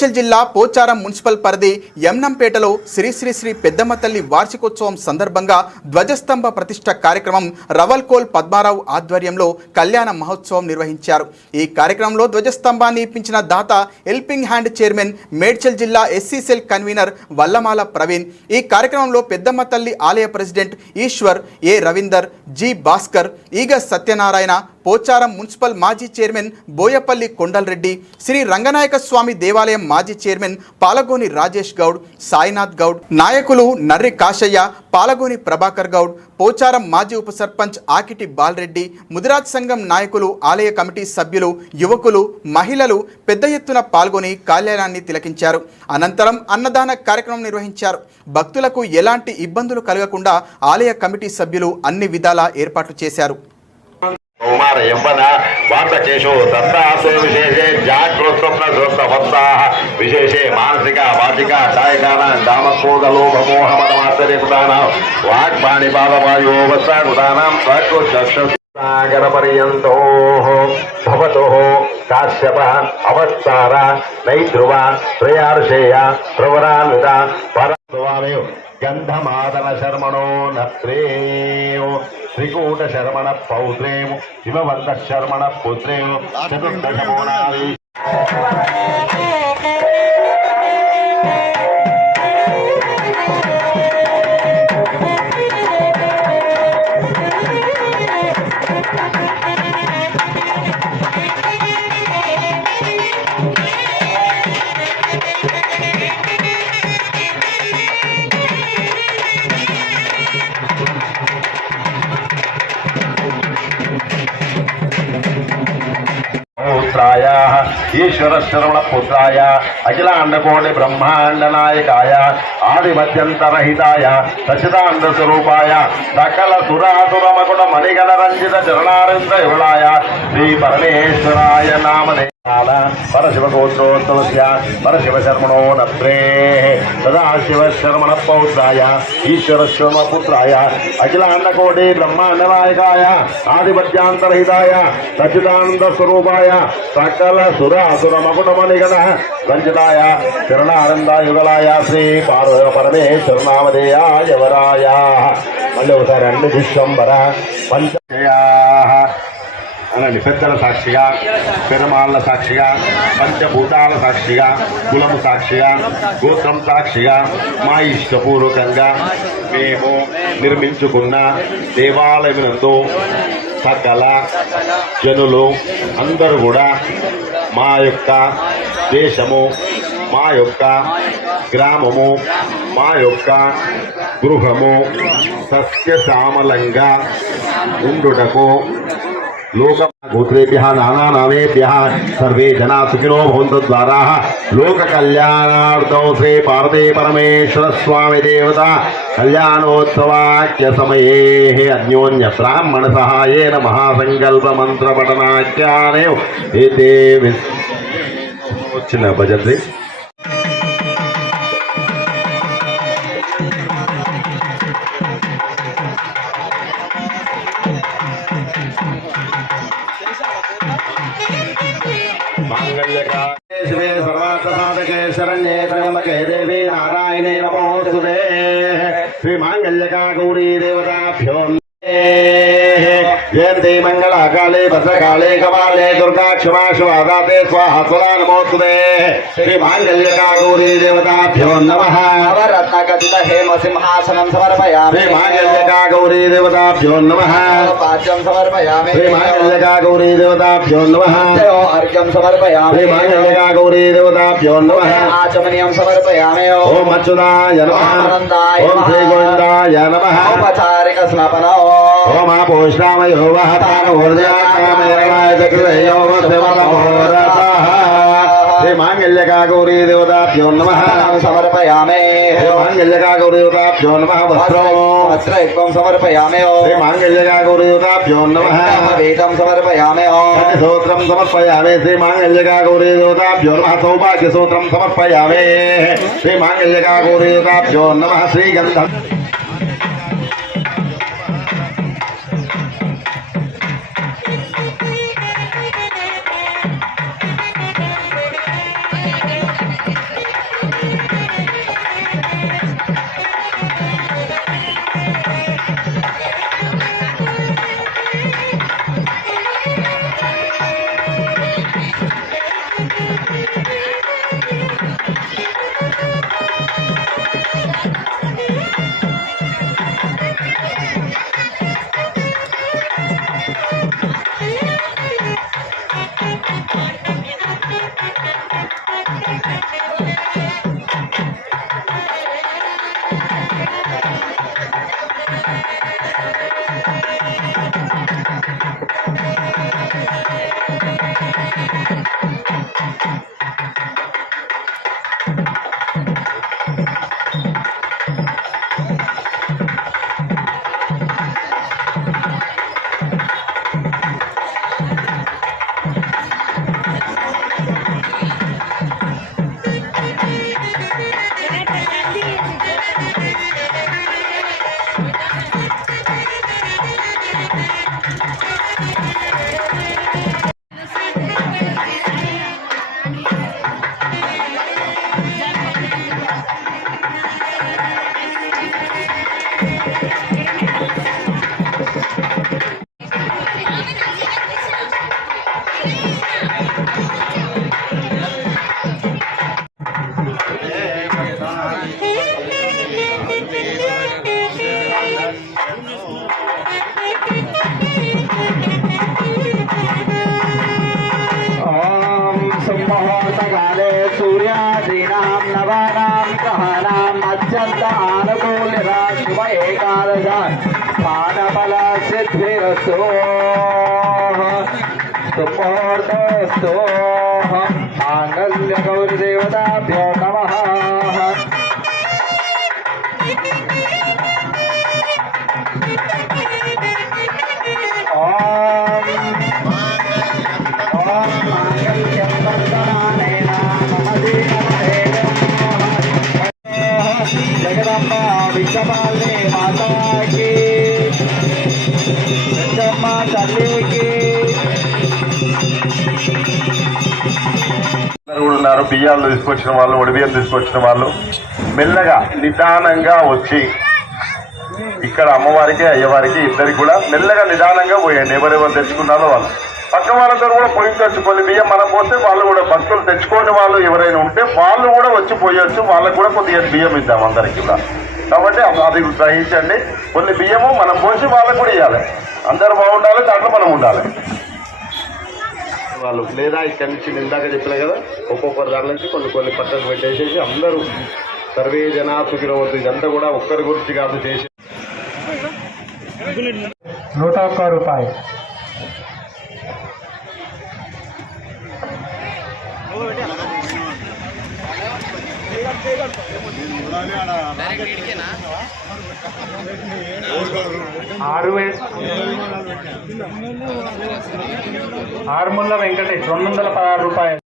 మేడ్చల్ జిల్లా పోచారం మున్సిపల్ పరిధి యమ్నంపేటలో శ్రీ శ్రీ పెద్దమ్మ తల్లి వార్షికోత్సవం సందర్భంగా ధ్వజస్తంభ ప్రతిష్ట కార్యక్రమం రవల్కోల్ పద్మారావు ఆధ్వర్యంలో కళ్యాణ మహోత్సవం నిర్వహించారు. ఈ కార్యక్రమంలో ధ్వజస్తంభాన్ని ఇప్పించిన దాత హెల్పింగ్ హ్యాండ్ చైర్మన్ మేడ్చల్ జిల్లా SC cell convener Vallamala Praveen ఈ కార్యక్రమంలో పెద్దమ్మ తల్లి ఆలయ president Eshwar A Ravinder G Bhaskar Eega Satyanarayana Pocharam municipal మాజీ చైర్మన్ బోయపల్లి కొండల్రెడ్డి శ్రీ రంగనాయక స్వామి దేవాలయం మాజీ చైర్మన్ పాలగోని రాజేష్ గౌడ్ సాయినాథ్ గౌడ్ నాయకులు నర్రి కాశయ్య పాలగోని ప్రభాకర్ గౌడ్ పోచారం మాజీ ఉప సర్పంచ్ ఆకిటి బాలరెడ్డి ముదిరాజ్ సంఘం నాయకులు ఆలయ కమిటీ సభ్యులు యువకులు మహిళలు పెద్ద ఎత్తున పాల్గొని కళ్యాణాన్ని తిలకించారు. అనంతరం అన్నదాన కార్యక్రమం నిర్వహించారు. భక్తులకు ఎలాంటి ఇబ్బందులు కలగకుండా ఆలయ కమిటీ సభ్యులు అన్ని విధాలా ఏర్పాట్లు చేశారు. కౌమార యవ్వన వార్ధకేశో దత్తాసో విశేషే జాగ్రత్స్వప్న దృష్టవత్సాః విశేషే మానసిక వాచిక కాయకాన కామక్రోధలోభమోహమదమాశ్చర్యకృతానాం వాక్పాణి పాదవాయో వత్సాకృతానాం సాగరపర్యంతో భవతో కాశ్యప అవత్సార నైధ్రువ త్రయార్షేయ ప్రవరాన్విత పరస్వామి గంధమాదన శర్మణో నత్రేయో త్రికూట శర్మణ పౌత్రేము శివవంత ఈశ్వర శ్రవణ పుత్రాయ అఖిలాండకోటి బ్రహ్మాండ నాయకాయ ఆదిమధ్యంతరహితాయ సచిదాండ స్వరూపాయ సకల సురాసురమకుట మణిగణ రంజిత చరణారంద యువలాయ శ్రీ పరమేశ్వరాయ నామదే పరశివగోత్రోత్తమస్య పరశివశర్మణో నత్రే సదాశివశర్మణ పౌత్రాయ ఈశ్వర శర్మ పుత్రాయ అఖిలాండకోటి బ్రహ్మాండ నాయకాయ సచిదానంద స్వరూపాయ సకల సుర అసుర మకుటమణిగణ రంజితాయ శరణానంద యుగలాయ శ్రీ పార్వ పరమేశ్వర నామధేయాయ వరాయ మళ్ళీ ఒకసారి అండి విశ్వంబర పంచయా అనండి పెద్దల సాక్షిగా పెరమాళ్ళ సాక్షిగా పంచభూతాల సాక్షిగా కులము సాక్షిగా గోత్రం సాక్షిగా మా ఇష్టపూర్వకంగా మేము నిర్మించుకున్న దేవాలయమునందు సకల జనులు అందరూ కూడా మా యొక్క దేశము మా యొక్క గ్రామము మా యొక్క గృహము సస్యశ్యామలంగా ఉండుటకు లోక గోత్రేభ్య నానానామేభ్య సర్వే జనా సుఖినో భవంతు ద్వారా. లోక కళ్యాణార్థం శ్రీ పార్వతీ పరమేశ్వర స్వామి దేవత కళ్యాణోత్సవాఖ్య సమయే అన్యోన్య బ్రాహ్మణ సహాయేన మహాసంకల్ప మంత్ర పఠనాఖ్యానే ఏతే విస్- వచ్చిన భజంత్రి. शरण्ये त्र्यम्बके देवी नारायणे नमोऽस्तुते श्रीमाङ्गल्यका गौरी देवताभ्यो जयन्ती मंगला काले भद्र काले कपाले दुर्गा क्षमा शुभा दाते स्वाहा सुरा नमोस्त श्री सदा नमोस्तुते श्रीमाङ्गल्यकागौरी देवताभ्यो नमः। नवरत्नकथित हेम सिंहासनम समर्पया श्री मांगल्य का गौरी देवताभ्यो नमः। पाद्यं समर्पयामि। श्रीमाङ्गल्यकागौरी देवताभ्यो नमः। अर्घ्यं समर्पयामि। श्रीमाङ्गल्यकागौरी देवताभ्यो नम। आचमनीयं समर्पया ओम अच्छुदा नम। आनंदा ओम श्री गोविंदा नम। तारिक स्मपनो ओम आपोष्णामयो वः तानोर्दयाकामेरणाय चकृतयो वद्विमलमोरतः श्रीमाङ्गल्यकागौरी देवताभ्यो नमः। समर्पयामे श्रीमाङ्गल्यकागौरी देवताभ्यो नमः वस्त्रो वस्त्र एकं समर्पयामे श्रीमाङ्गल्यकागौरी देवताभ्यो नमः। वेदं समर्पयामे सूत्रं समर्पयामे। श्रीमाङ्गल्यकागौरी देवताभ्यो नमः सौभाग्यसूत्रं समर्पयामे। श्रीमाङ्गल्यकागौरी देवताभ्यो नमः श्रीगन्धम्। అనుకూలిరా శుభ ఏకాదశ పానఫల సిద్ధిరస్తో. సుమోర్ధస్తో తల్లికి కూడా ఉన్నారు. బియ్యాలు తీసుకొచ్చిన వాళ్ళు ఒడిబియ్యం తీసుకొచ్చిన వాళ్ళు మెల్లగా నిదానంగా వచ్చి ఇక్కడ అమ్మవారికి అయ్యవారికి ఇద్దరికి కూడా మెల్లగా నిదానంగా పోయండి. ఎవరెవరు తెచ్చుకున్నారో వాళ్ళు. పక్క వాళ్ళతో కూడా పోయించవచ్చు కొన్ని బియ్యం మనం పోతే వాళ్ళు కూడా భక్తులు తెచ్చుకోని వాళ్ళు ఎవరైనా ఉంటే వాళ్ళు కూడా వచ్చి పోయొచ్చు. వాళ్ళకు కూడా కొద్దిగా బియ్యం ఇద్దాం అందరికి కూడా. కాబట్టి అది గ్రహించండి. కొన్ని బియ్యము మనం పోసి వాళ్ళకు కూడా ఇవ్వాలి అందరూ బాగుండాలి దాంట్లో మనం ఉండాలి. వాళ్ళు లేదా ఇక్కడి నుంచి ఇందాక చెప్పిన కదా ఒక్కొక్కరి దాని నుంచి కొన్ని కొన్ని పక్కకు పెట్టేసేసి అందరూ సర్వే జనా సుఖిరవద్దు ఇదంతా కూడా ఒక్కరి గురించి కాదు చేసి నూట ఒక్క రూపాయి ఆరు వెంకటేష్ రెండు వందల పదహారు రూపాయలు.